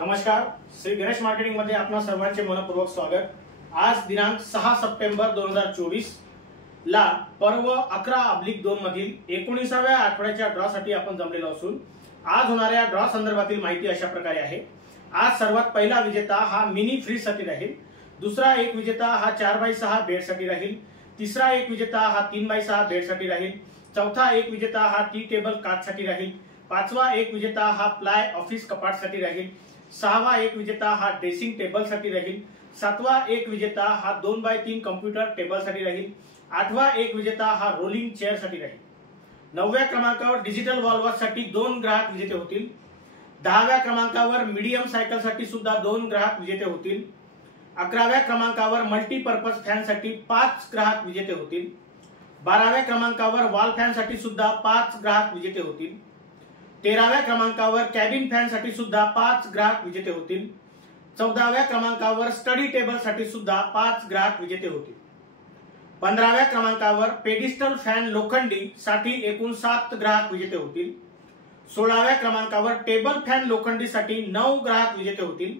नमस्कार, श्री गणेश मार्केटिंग मध्ये आपणा सर्वांचे मनपूर्वक स्वागत। आज दिनांक 6 सप्टेंबर 2024 ला पर्व 11/2 मधील 19व्या आठवड्याच्या ड्रॉ साठी आपण जमलेलो असून आज होणाऱ्या ड्रॉ संदर्भातील माहिती अशा प्रकारे आहे। आज सर्वात पहिला विजेता हा मिनी फ्रीज साठी राहील, दुसरा एक विजेता हा 4x6 बेड साठी राहील, तिसरा एक विजेता हा 3x6 बेड साठी राहील, चौथा एक विजेता हा टी टेबल काच साठी राहील, पाचवा एक विजेता हा प्लाय ऑफिस कपाट साठी राहील, सहावा एक विजेता हा ड्रेसिंग टेबल साठी राहील, सातवा एक विजेता हा 2x3 कॉम्प्युटर टेबल साठी राहील, आठवा एक विजेता हा रोलिंग चेअर साठी राहील। 9व्या क्रमांकावर डिजिटल वॉल्वर साठी 2 ग्राहक विजेते होतील। 10व्या क्रमांकावर मीडियम सायकल साठी सुद्धा 2 ग्राहक विजेते होतील। 11व्या क्रमांकावर मल्टीपर्पज फॅन साठी 5 ग्राहक विजेते होतील। 12व्या क्रमांकावर वॉल फॅन साठी सुद्धा 5 ग्राहक विजेते होतील। 13व्या क्रमांकावर कॅबिन फॅन साठी सुद्धा 5 ग्राहक विजेते होतील। 14व्या क्रमांकावर स्टडी टेबल साठी सुद्धा 5 ग्राहक विजेते होतील। 15व्या क्रमांकावर पेडिस्टल फॅन लोखंडी साठी एकूण 7 ग्राहक विजेते होतील। 16व्या क्रमांकावर टेबल फॅन लोखंडी साठी 9 ग्राहक विजेते होतील।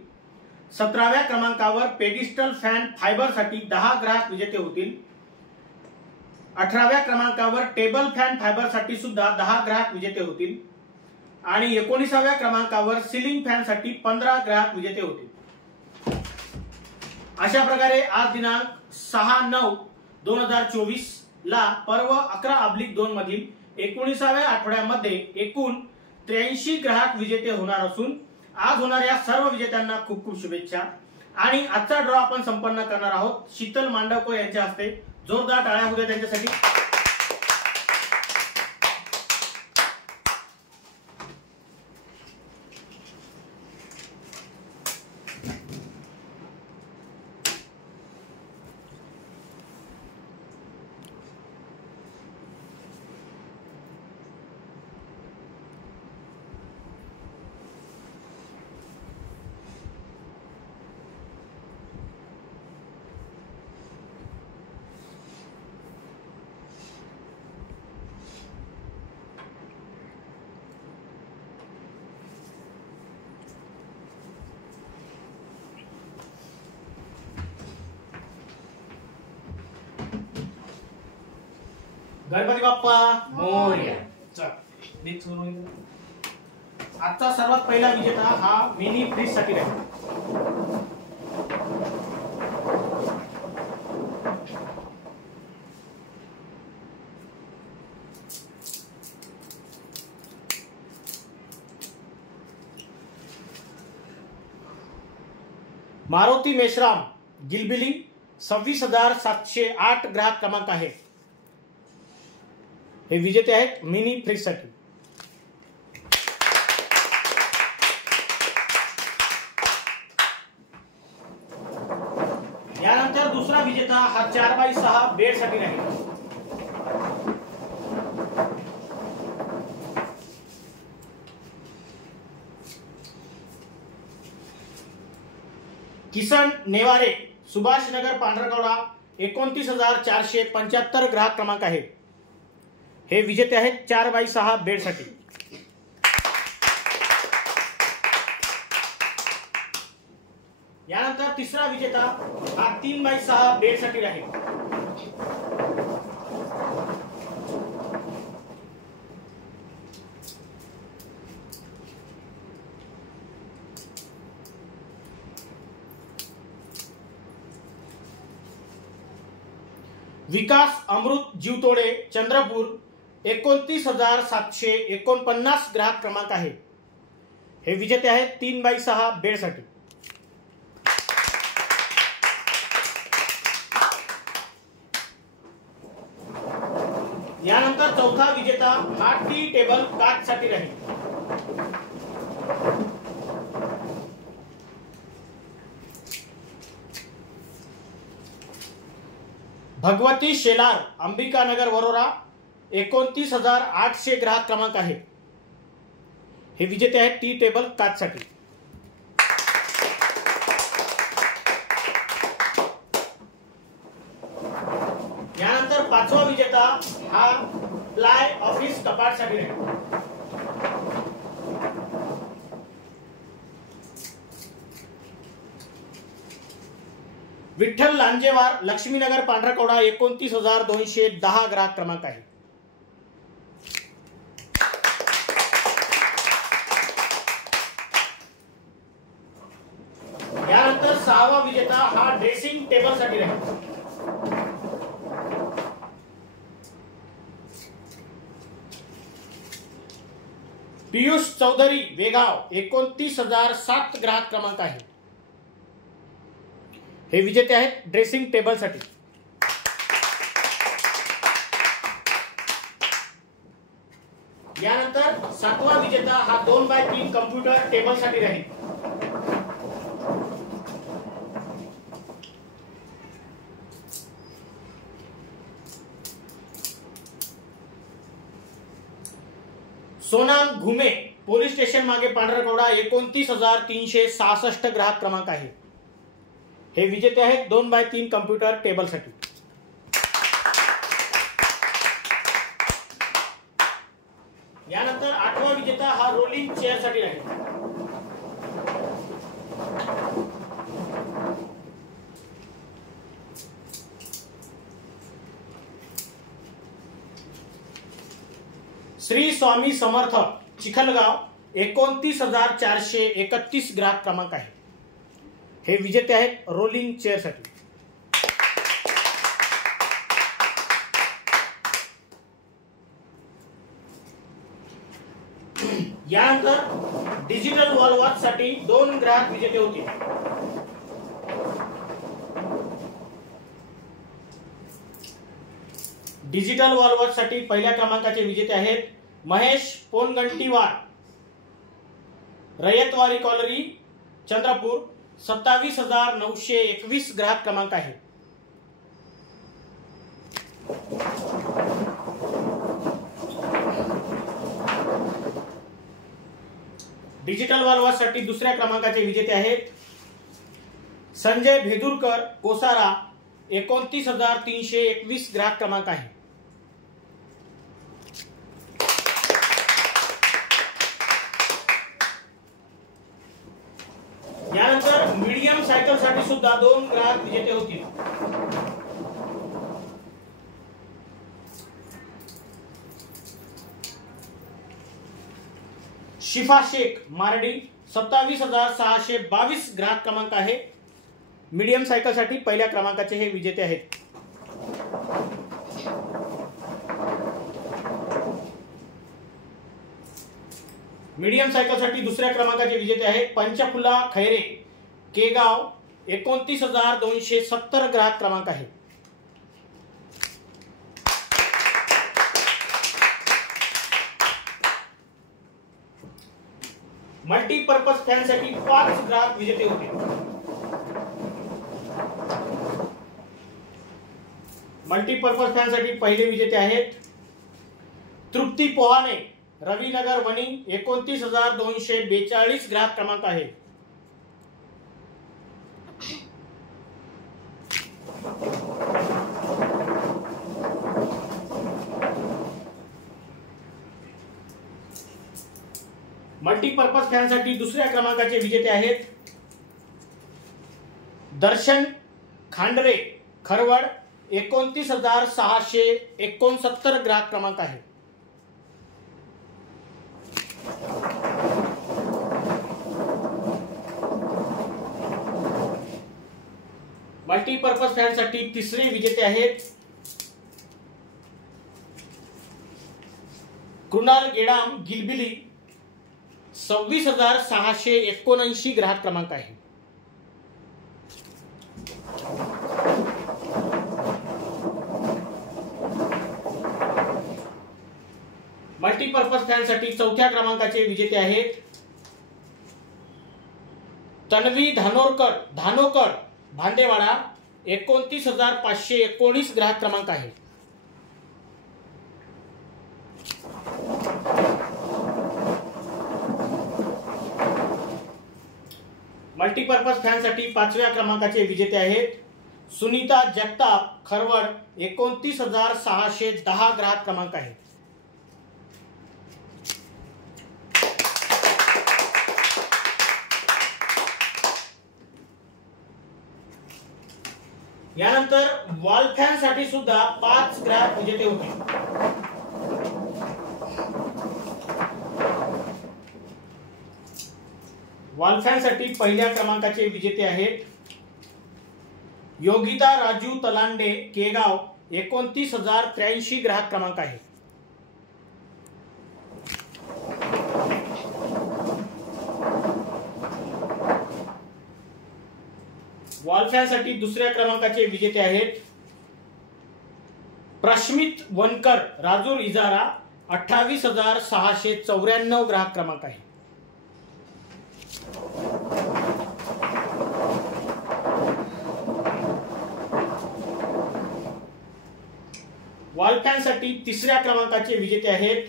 17व्या क्रमांकावर पेडिस्टल फॅन फायबर साठी 10 ग्राहक विजेते होतील। 18व्या क्रमांकावर टेबल फॅन फायबर साठी सुद्धा 10 ग्राहक विजेते होतील आणि 19व्या क्रमांकावर सीलिंग फॅन साठी 15 ग्राहक विजेते होतील। अशा प्रकारे आज दिनांक 6/9/2024 ला पर्व 11/2 मधील 19व्या आठवड्यामध्ये एकूण 83 ग्राहक विजेते होणार असून आज होणाऱ्या सर्व विजेत्यांना खूप खूप शुभेच्छा। आणि आजचा ड्रॉ आपण संपन्न करणार आहोत शीतल मांडवकर यांच्या हस्ते। जोरदार टाळ्या होऊ द्या त्यांच्यासाठी। गणपती बाप्पा मोरया। आजचा सर्वात पहिला विजेता हा मिनी फ्रीज साठी राहील। मारुती मेश्राम गिलबिली 26,708 ग्राहक क्रमांक आहे। हे विजेते आहेत मिनी फ्रीज साठी। यानंतर दुसरा विजेता हा 4x6 बेड साठी राहील। किसन नेवारे सुभाषनगर पांढरकवडा 29,475 ग्राहक क्रमांक आहे। हे विजेते आहेत 4x6 बेड साठी। यानंतर तिसरा विजेता हा 3x6 बेड साठी राहील। विकास अमृत जीवतोडे चंद्रपूर 29,749 ग्राहक क्रमांक आहे। हे विजेते आहेत 3x6 बेड साठी। यानंतर चौथा विजेता हा टी टेबल काच साठी राहील। भगवती शेलार अंबिकानगर वरोरा 29,800 ग्राहक क्रमांक आहे। हे विजेते आहेत टी टेबल काच साठी। यानंतर पाचवा विजेता हा प्लाय ऑफिस कपाट साठी आहे। विठ्ठल लांजेवार, लक्ष्मीनगर, पांढरकवडा 29,210 ग्राहक क्रमांक आहे. यानंतर 6वा विजेता हा ड्रेसिंग टेबल साठी राहील. पियुष चौधरी, वेगाव 29,007 ग्राहक क्रमांक आहे. हे विजेते आहेत ड्रेसिंग टेबल साठी. यानंतर 7वा विजेता हा 2x3 कम्प्युटर टेबल साठी राहील. सोनाम घुमे, पोलीस स्टेशन मागे, पांढरकवडा 29,366 ग्राहक क्रमांक आहे. हे विजेते आहेत 2x3 कम्प्युटर टेबल साठी. यानंतर 8वा विजेता हा रोलिंग चेअर साठी राहील. श्री स्वामी समर्थ, चिखलगाव 29,431 ग्राहक क्रमांक आहे. हे विजेते आहेत रोलिंग चेअर साठी. यानंतर डिजिटल वॉल वॉच साठी 2 ग्राहक विजेते होते. डिजिटल वॉल वॉच साठी पहिल्या क्रमांकाचे विजेते आहेत महेश पोनगंटीवार, रयतवारी कॉलनी, चंद्रपूर 27,921 ग्राहक क्रमांक आहे. डिजिटल वॉल वॉच साठी दुसऱ्या क्रमांकाचे विजेते आहेत संजय भेदुरकर, कोसारा 29,321 ग्राहक क्रमांक आहे. यानंतर मीडियम सायकल साठी सुद्धा 2 ग्राहक विजेते होतील. शिफा शेख, मारडी 27,622 ग्राहक क्रमांक आहे. मीडियम सायकल साठी पहिल्या क्रमांकाचे हे विजेते आहेत. मीडियम सायकल साठी दुसऱ्या क्रमांकाचे विजेते आहेत पंचफुला खैरे, केगाव 29,270 ग्राहक क्रमांक आहे. मल्टीपर्पज फॅन साठी 5 ग्राहक विजेते होते. मल्टीपर्पज फॅन साठी पहिले विजेते आहेत तृप्ती पोहाणे, रविनगर वणी 29,242 ग्राहक क्रमांक आहे. मल्टीपर्पज फॅन साठी दुसऱ्या क्रमांकाचे विजेते आहेत दर्शन खांडरे, खरवड 29,669 ग्राहक क्रमांक आहे. मल्टीपर्पज फॅन साठी तिसरे विजेते आहेत कृणाल गेडाम, गिलबिली 26,679 ग्राहक क्रमांक आहे. मल्टीपर्पज फॅन साठी चौथ्या क्रमांकाचे विजेते आहेत तन्वी धानोकर, भांडेवाडा 29,519 ग्राहक क्रमांक आहे. मल्टीपर्पज फॅन साठी पाचव्या क्रमांकाचे विजेते आहेत सुनीता जगताप, खरवड 29,610 ग्राहक क्रमांक आहे. यानंतर वॉल फॅन साठी सुद्धा 5 ग्राहक विजेते होते. वॉल फॅन साठी पहिल्या क्रमांकाचे विजेते आहेत योगिता राजू तलांडे, केगाव. 29,083 ग्राहक क्रमांक आहे. वॉल फॅन साठी दुसऱ्या क्रमांकाचे विजेते आहेत प्रश्मित वनकर, राजूर इजारा. 28,694 ग्राहक क्रमांक आहे. वॉल फॅन साठी तिसऱ्या क्रमांकाचे विजेते आहेत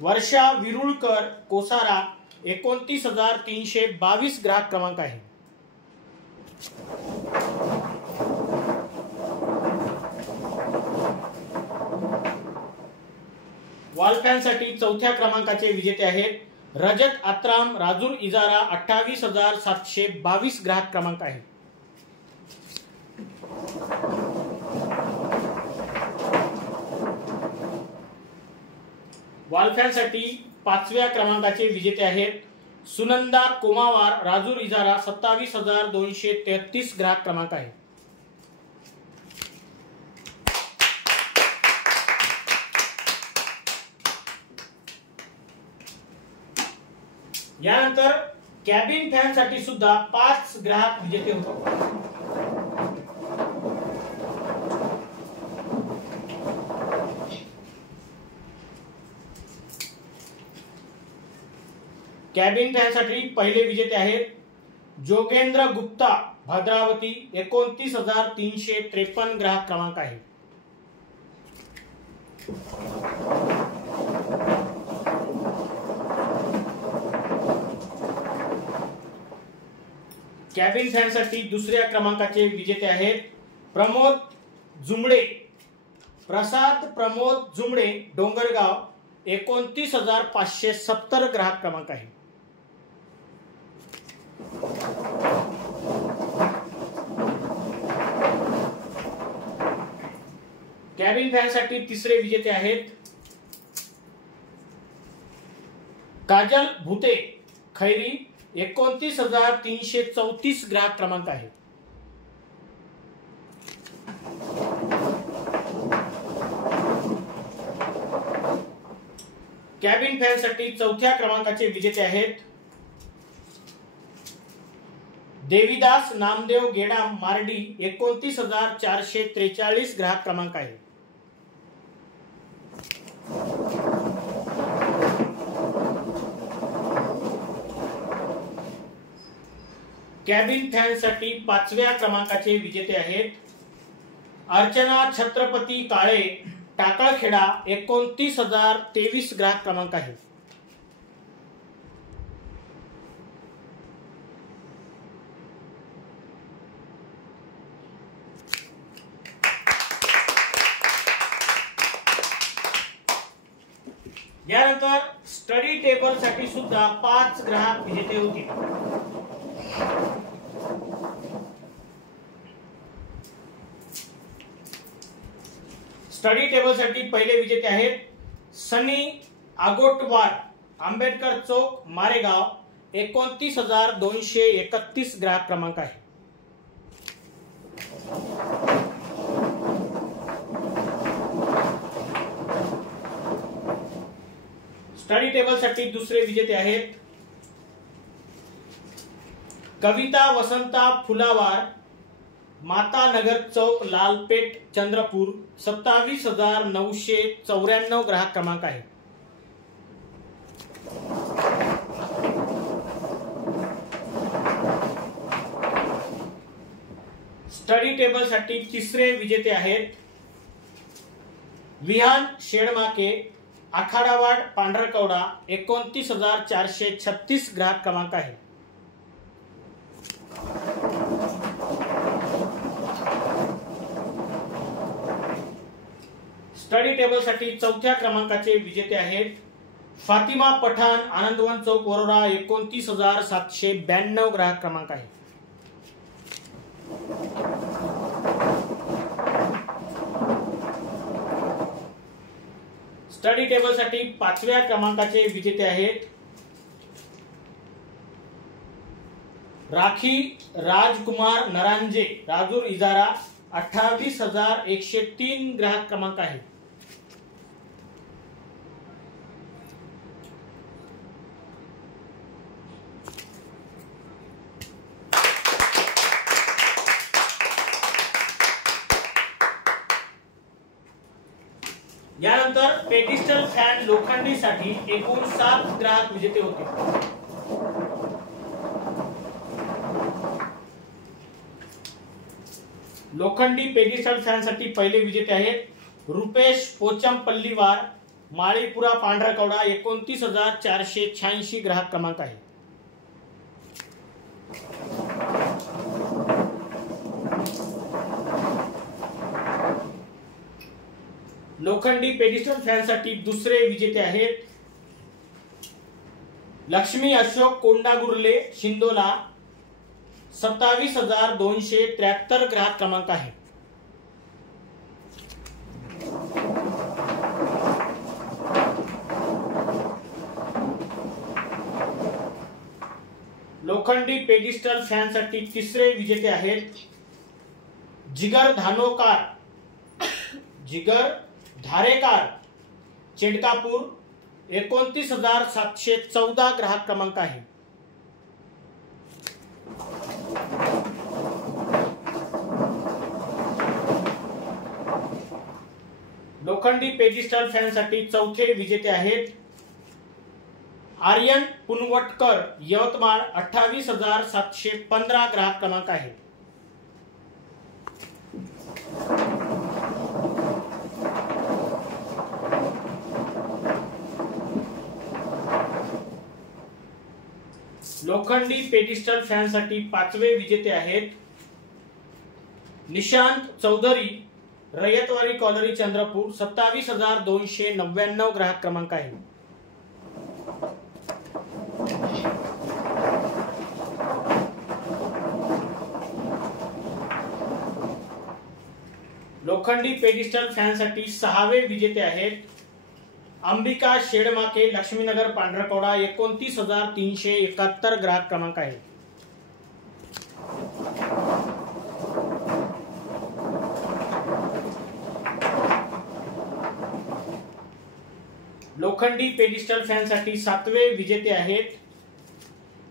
वर्षा विरुळकर, कोसारा. 29,322 ग्राहक क्रमांक आहे. वॉल फॅन साठी चौथ्या क्रमांकाचे विजेते आहेत रजत आत्राम, राजूर इजारा. 28,722 ग्राहक क्रमांक आहे. वॉल फॅन साठी पाचव्या क्रमांकाचे विजेते आहेत सुनंदा कोमावार, राजूर इजारा. 27,233 ग्राहक क्रमांक आहे. यानंतर कॅबिन फॅन साठी सुद्धा 5 ग्राहक विजेते होते. कॅबिन फॅन साठी पहिले विजेते आहेत जोगेंद्र गुप्ता, भद्रावती. 29,353 ग्राहक क्रमांक आहे. कॅबिन फॅन साठी दुसऱ्या क्रमांकाचे विजेते आहेत प्रमोद जुमडे, प्रसाद प्रमोद जुमडे, डोंगरगाव. 29,570 ग्राहक क्रमांक आहे. कॅबिन फॅन साठी तिसरे विजेते आहेत काजल भुते, खैरी. 29,334 ग्राहक क्रमांक आहे. कॅबिन फॅन साठी चौथ्या क्रमांकाचे विजेते आहेत देवीदास नामदेव गेडाम, मार्डी. 29,443 ग्राहक क्रमांक आहे. कॅबिन फॅन साठी पाचव्या क्रमांकाचे विजेते आहेत अर्चना छत्रपती काळे, टाकळखेडा. 29,023 ग्राहक क्रमांक आहे. यानंतर स्टडी टेबल साठी सुद्धा 5 ग्राहक विजेते होते. स्टडी टेबल साठी पहिले विजेते आहेत सनी आगोटवार, आंबेडकर चौक, मारेगाव. 29,231 ग्राहक क्रमांक आहे. स्टडी टेबल साठी दुसरे विजेते आहेत कविता वसंता फुलावार, माता नगर चौक, लालपेठ, चंद्रपूर. 27,994 ग्राहक क्रमांक आहे. स्टडी टेबल साठी तिसरे विजेते आहेत विहान शेडमाके, आखाडावाड, पांढरकवडा. 29,436 ग्राहक क्रमांक आहे. स्टडी टेबल साठी चौथ्या क्रमांकाचे विजेते आहेत फातिमा पठाण, आनंदवन चौक, वरोरा. 29,792 ग्राहक क्रमांक आहे. स्टडी टेबल साठी 5व्या क्रमांकाचे विजेते आहेत राखी राजकुमार नरांजे, राजूर इजारा, 28,103 ग्राहक क्रमांक आहे। यानंतर पेडिस्टल फॅन लोखंडीसाठी एकूण 7 ग्राहक विजेते होते। लोखंडी पेडिस्टल फॅन साठी पहिले विजेते आहेत रुपेश पोचमपल्लीवार, माळीपुरा पांढरकवडा, 29,486 ग्राहक क्रमांक आहे। लोखंडी पेडिस्टल फॅन साठी दुसरे विजेते आहेत लक्ष्मी अशोक कोंडागुर्ले, शिंदोला, 27,273 ग्राहक क्रमांक आहे। लोखंडी पेडिस्टल फॅन साठी तिसरे विजेते आहेत जिगर धारेकार, चेडकापूर, 29,714 ग्राहक क्रमांक आहे। लोखंडी पेडिस्टल फॅन साठी चौथे विजेते आहेत आर्यन पुनवटकर, यवतमाळ, 28,715 ग्राहक क्रमांक आहे। लोखंडी पेडिस्टल फॅन साठी 5वे विजेते आहेत निशांत चौधरी, रयतवारी कॉलरी, चंद्रपूर, 27,299 ग्राहक क्रमांक आहे। लोखंडी पेडिस्टल फॅन साठी 6वे विजेते आहेत अंबिका शेडमाके, लक्ष्मीनगर, पांढरकवडा, 29,371 ग्राहक क्रमांक आहे। लोखंडी पेडिस्टल फॅन साठी 7वे विजेते आहेत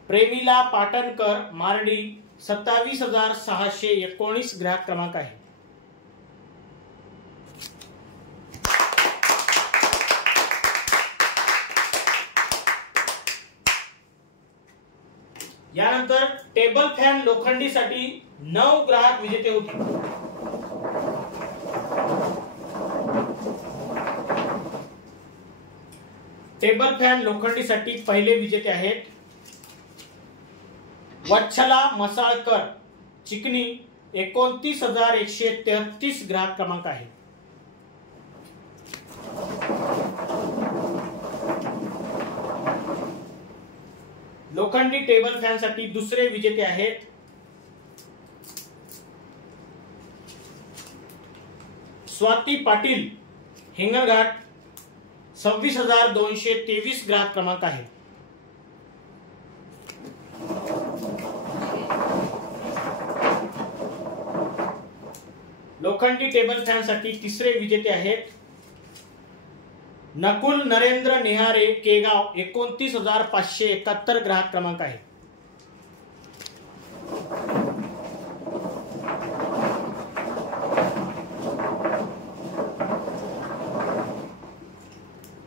प्रेमिला पाटणकर, मार्डी, 27,619 ग्राहक क्रमांक आहे। यानंतर टेबल फॅन लोखंडीसाठी 9 ग्राहक विजेते होते। टेबल फॅन लोखंडीसाठी पहिले विजेते आहेत वच्छला मसाळकर, चिकनी, 29,133 ग्राहक क्रमांक आहे। लोखंडी टेबल फॅन साठी दुसरे विजेते आहेत स्वाती पाटील, हिंगणघाट, 26,223 ग्राहक क्रमांक आहे। लोखंडी टेबल फॅन साठी तिसरे विजेते आहेत नकुल नरेंद्र निहारे, केगाव, 29,571 ग्राहक क्रमांक आहे।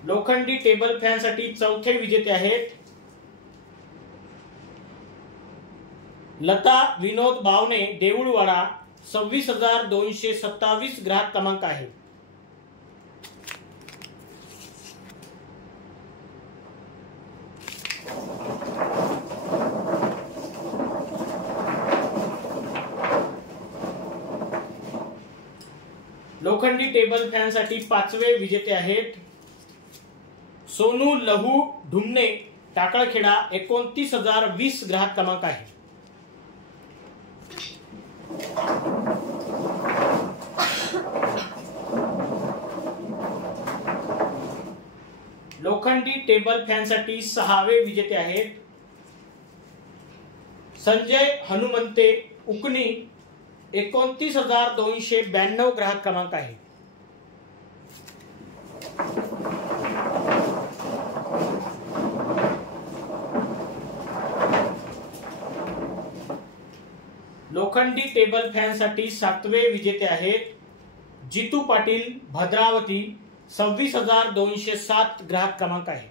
लोखंडी टेबल फॅन साठी चौथे विजेते आहेत लता विनोद बावने, देऊळवाडा, 26,227 ग्राहक क्रमांक आहे। लोखंडी टेबल फॅन साठी 5वे विजेते आहेत सोनू लहू ढुमणे, टाकळखेडा, 29,020 ग्राहक क्रमांक आहे। लोखंडी टेबल फॅन साठी 6वे विजेते आहेत संजय हनुमंते उकणी 29,292 ग्राहक क्रमांक आहे। लोखंडी टेबल फॅन साठी 7वे विजेते आहेत जितू पाटील भद्रावती 26,207 ग्राहक क्रमांक आहे।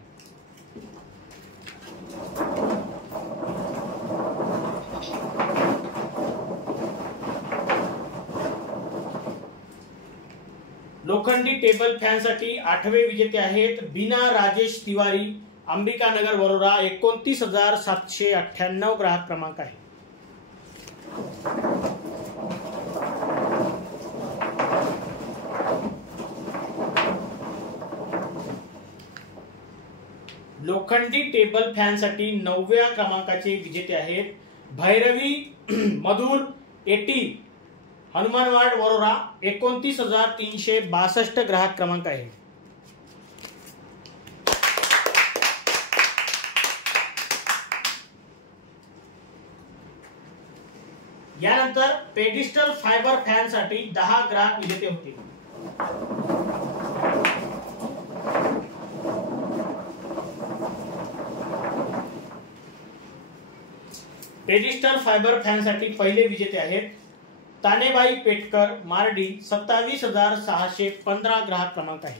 लोखंडी टेबल फॅन साठी 8वे विजेते आहेत बीना राजेश तिवारी अंबिकानगर वरोरा 29,798 ग्राहक क्रमांक आहे। लोखंडी टेबल फॅन साठी 9व्या क्रमांकाचे विजेते आहेत भैरवी मधुर एटी हनुमानवाड वरोरा 29,362 ग्राहक क्रमांक आहे। यानंतर पेडिस्टल फायबर फॅन साठी 10 ग्राहक विजेते होते। पेडिस्टल फायबर फॅन साठी पहिले विजेते आहेत तानेबाई पेटकर मार्डी 27,615 ग्राहक क्रमांक आहे।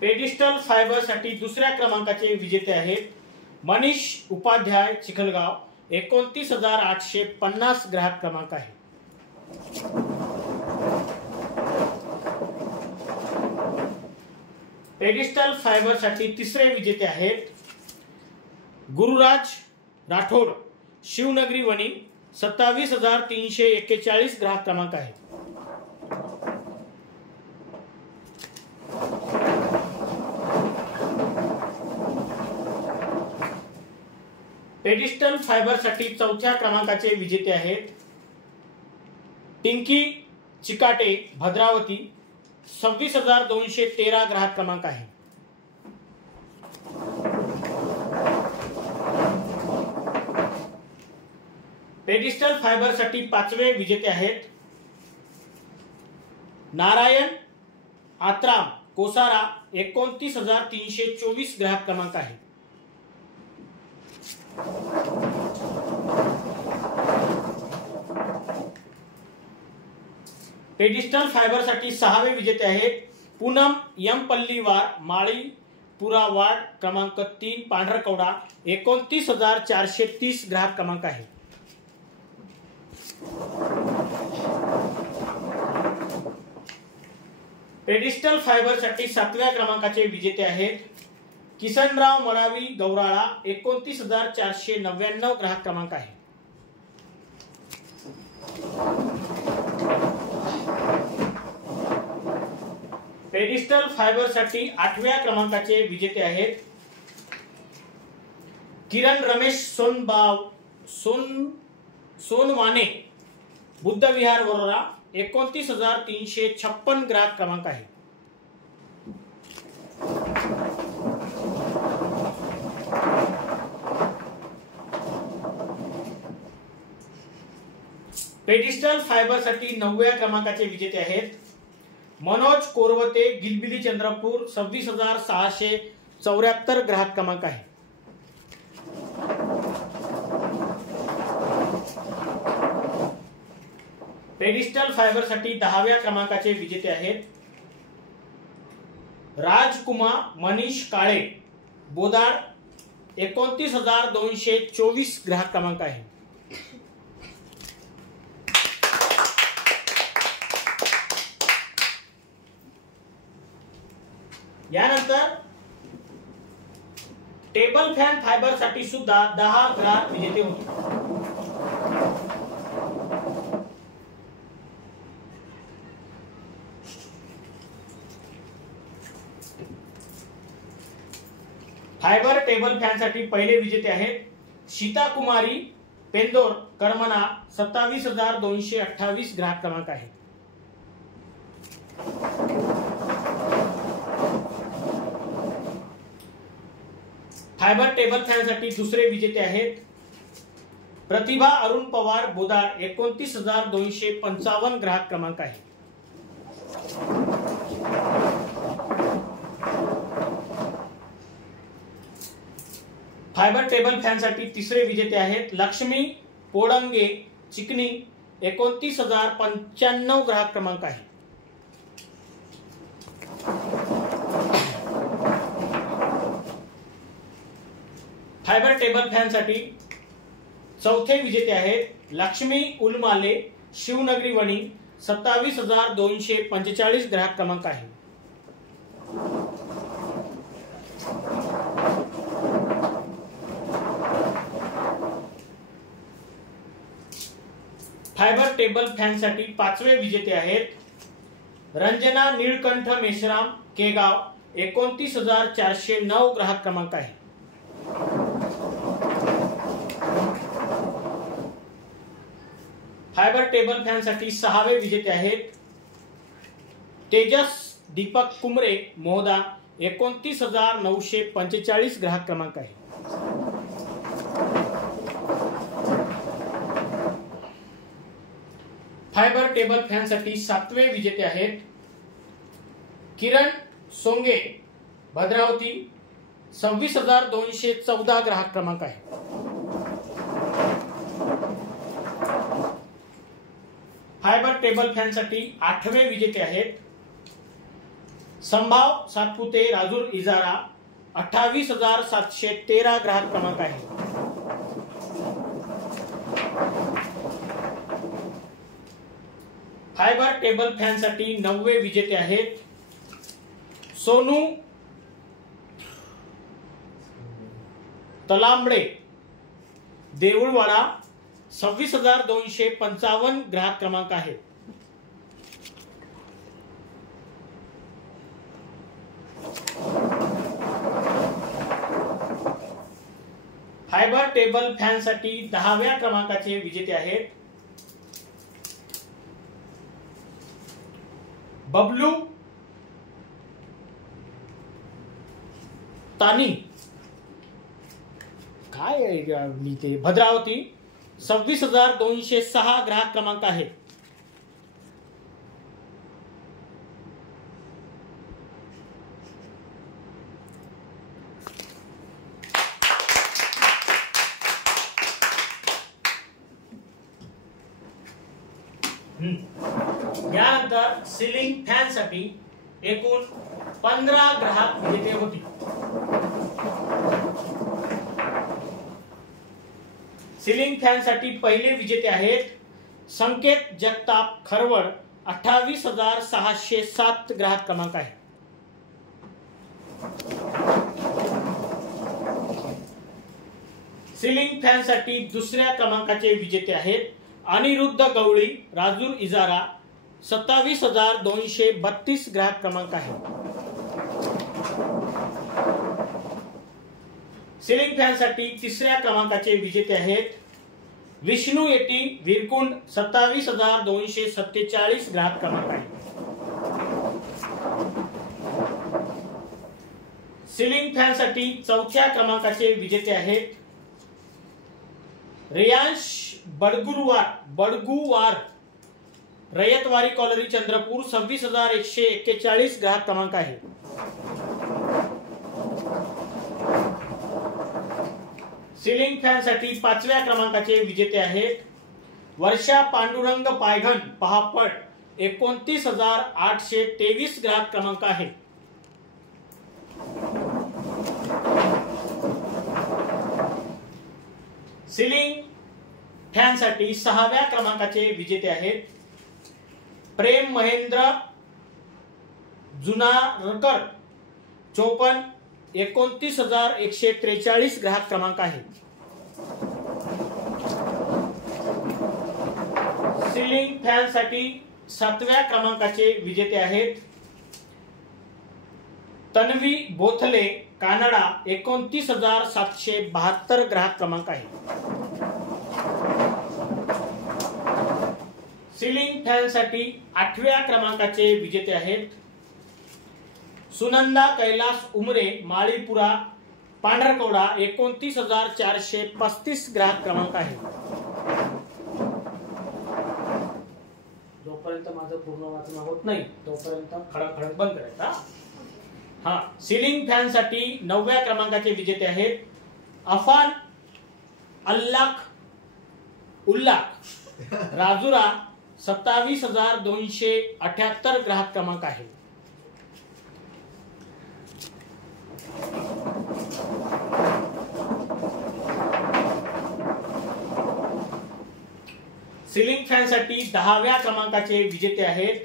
पेडिस्टल फायबर साठी दुसऱ्या क्रमांकाचे विजेते आहेत मनीष उपाध्याय चिखलगाव 29,850 ग्राहक क्रमांक आहे। पेडिस्टल फायबर साठी तिसरे विजेते आहेत गुरुराज राठोड शिवनगरी वणी 27,341 ग्राहक क्रमांक आहे। पेडिस्टल फायबर साठी चौथ्या क्रमांकाचे विजेते आहेत टिंकी चिकाटे भद्रावती 26,213 ग्राहक क्रमांक आहे। पेडिस्टल फायबर साठी 5वे विजेते आहेत नारायण आत्राम कोसारा 29,324 ग्राहक क्रमांक आहे। पेडिस्टल फायबर साठी 6वे विजेते आहेत पूनम यम पल्लीवार माळी पुरा वार्ड क्रमांक 3 पांढरकवडा 29,430 ग्राहक क्रमांक आहे। पेडिस्टल फायबर साठी 7व्या क्रमांकाचे विजेते आहेत किसनराव मळावी गौराळा 29,499 ग्राहक क्रमांक आहे। पेडिस्टल फायबर साठी 8व्या क्रमांकाचे विजेते आहेत किरण रमेश सोनवाने बुद्ध विहार वरोरा 29,356 ग्राहक क्रमांक आहे। पेडिस्टल फायबर साठी 9व्या क्रमांकाचे विजेते आहेत मनोज कोरवते गिलबिली चंद्रपूर 26,674 ग्राहक क्रमांक आहे। पेडिस्टल फायबर साठी 10व्या क्रमांकाचे विजेते आहेत राजकुमार मनीष काळे बोदाड 29,224 ग्राहक क्रमांक आहे। यानंतर टेबल फॅन फायबर साठी सुद्धा 10 ग्राहक विजेते होते। फायबर टेबल फॅन साठी पहिले विजेते आहेत सीता कुमारी पेंदोर करमना 27,228 ग्राहक क्रमांक आहे। फायबर टेबल फॅनसाठी दुसरे विजेते आहेत प्रतिभा अरुण पवार बोदार 29,255 ग्राहक क्रमांक आहे. फायबर टेबल फॅनसाठी तिसरे विजेते आहेत लक्ष्मी पोडंगे चिकनी 29,095 ग्राहक क्रमांक आहे. फायबर टेबल फॅनसाठी चौथे विजेते आहेत लक्ष्मी उलमाले शिवनगरी वणी 27,245 ग्राहक क्रमांक आहे. फायबर टेबल फॅनसाठी पाचवे विजेते आहेत रंजना नीळकंठ मेश्राम केगाव 29,409 ग्राहक क्रमांक आहे. फायबर टेबल फॅनसाठी सहावे विजेते आहेत तेजस दीपक कुमरे मोहदा 29,945 ग्राहक क्रमांक आहे. फायबर टेबल फॅनसाठी सातवे विजेते आहेत किरण सोंगे भद्रावती 26,214 ग्राहक क्रमांक आहे. फायबर टेबल फॅनसाठी आठवे विजेते आहेत संभाव सातपुते राजूर इजारा 28,713 ग्राहक क्रमांक आहे. फायबर टेबल फॅनसाठी नववे विजेते आहेत सोनू तलांबडे देऊळवाडा 26,255 ग्राहक क्रमांक आहे. फायबर टेबल फॅनसाठी 10व्या क्रमांकाचे विजेते आहेत बबलू तानी मी ते भद्रावती 26,206 ग्राहक क्रमांक आहे. यानंतर सिलिंग फॅन साठी एकूण 15 ग्राहक विजेते होती. सिलिंग फॅन साठी पहिले विजेते आहेत संकेत जगताप खरवड 28,607 ग्राहक क्रमांक आहे. सिलिंग फॅन साठी दुसऱ्या क्रमांकाचे विजेते आहेत अनिरुद्ध गवळी राजूर इजारा 27,232 ग्राहक क्रमांक आहे. सिलिंग फॅन साठी तिसऱ्या क्रमांकाचे विजेते आहेत विष्णू येटी विरकुंड 27,247 ग्राहक क्रमांक आहे. सिलिंग फॅन साठी चौथ्या क्रमांकाचे विजेते आहेत रियांश बडगुवार रयतवारी कॉलरी चंद्रपूर 26,141 ग्राहक क्रमांक आहे. सिलिंग फॅन साठी पाचव्या क्रमांकाचे विजेते आहेत वर्षा पांडुरंग पायघन पहापड 29,823 ग्राहक क्रमांक आहे. सिलिंग फॅन साठी सहाव्या क्रमांकाचे विजेते आहेत प्रेम महेंद्र जुनारकर 29,143 ग्राहक क्रमांक आहे. सिलिंग फॅन साठी सातव्या क्रमांकाचे विजेते आहेत तन्वी बोथले कानडा 29,772 ग्राहक क्रमांक आहे. सिलिंग फॅन साठी 8व्या क्रमांकाचे विजेते आहेत सुनंदा कैलास उमरे, माळीपुरा, पांढरकवडा. 29,435 ग्राहक क्रमांक आहे. जोपर्यंत माझं पूर्ण वाचन होत नाही तोपर्यंत खडक खडक बंद करायचा. हा, सिलिंग फॅन साठी 9व्या क्रमांकाचे विजेते आहेत अफान उल्लाख राजुरा. 27,278 ग्राहक क्रमांक आहे. सिलिंग फॅन साठी 10व्या क्रमांकाचे विजेते आहेत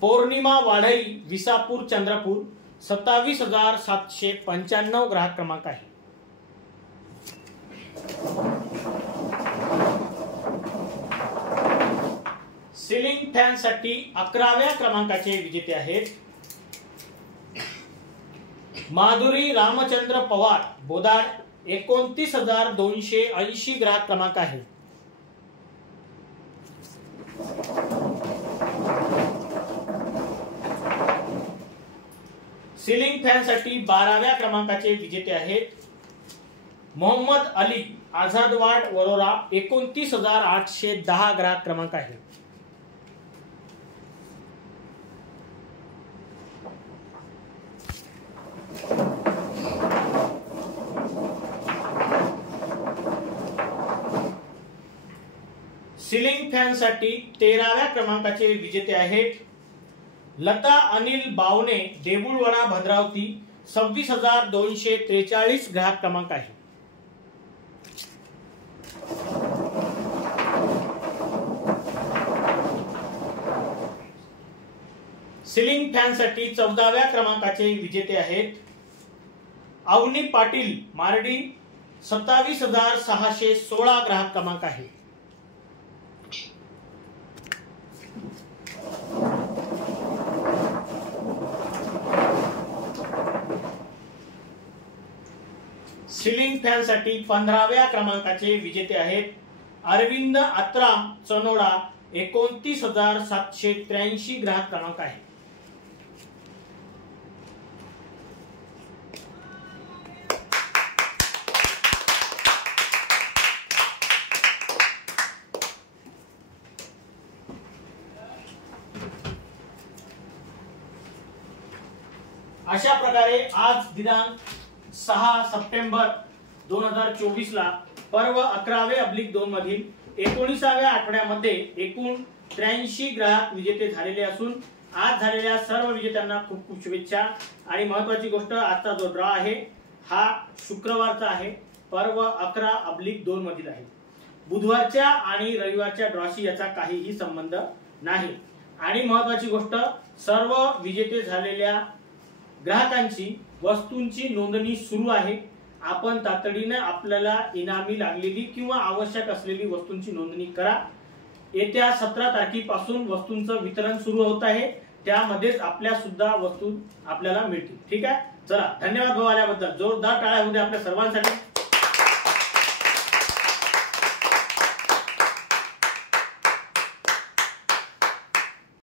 पौर्णिमा वाढई, विसापूर, चंद्रपूर. 27,795 ग्राहक क्रमांक आहे. सिलिंग फॅन साठी 11व्या क्रमांकाचे विजेते आहेत माधुरी रामचंद्र पवार, बोदाड. 29,280 ग्राहक क्रमांक आहे. सिलिंग फॅन साठी 12व्या क्रमांकाचे विजेते आहेत मोहम्मद अली, आझादवाड, वरोरा. 29,810 ग्राहक क्रमांक आहे. सिलिंग फॅन साठी 13व्या क्रमांकाचे विजेते आहेत लता अनिल बावने, देऊळवाडा, भद्रावती. 26,243 ग्राहक क्रमांक आहे. सिलिंग फॅन साठी 14व्या क्रमांकाचे विजेते आहेत अवनी पाटील, मारडी. 27,616 ग्राहक क्रमांक आहे. सिलिंग फॅन साठी 15व्या क्रमांकाचे विजेते आहेत अरविंद आत्राम, चनोडा. 29,783 ग्राहक क्रमांक आहे. अशा प्रकारे आज दिनांक 6 सप्टेंबर 2024 ला पर्व 11/2 मधील 19व्या आठवड्यामध्ये एकूण 83 ग्राहक विजेते झालेले असून आज झालेल्या सर्व विजेत्यांना खूप खूप शुभेच्छा. आणि महत्त्वाची गोष्ट, आजचा जो ड्रॉ आहे हा शुक्रवारचा आहे, पर्व 11/2 मधील आहे. बुधवारच्या आणि रविवारच्या ड्रॉशी याचा काहीही संबंध नाही. आणि महत्त्वाची गोष्ट, सर्व विजेते झालेल्या ग्राहकांची वस्तूंची नोंदणी सुरू आहे. आपण तातडीने आपल्याला इनामी लागलेली किंवा आवश्यक असलेली वस्तूंची नोंदणी करा. येत्या 17 तारखेपासून वस्तूंचं वितरण सुरू होत आहे, त्यामध्येच आपल्या सुद्धा वस्तू आपल्याला मिळतील. ठीक आहे, चला धन्यवाद भाऊ आल्याबद्दल. जोरदार टाळ्या होऊ द्या आपल्या सर्वांसाठी.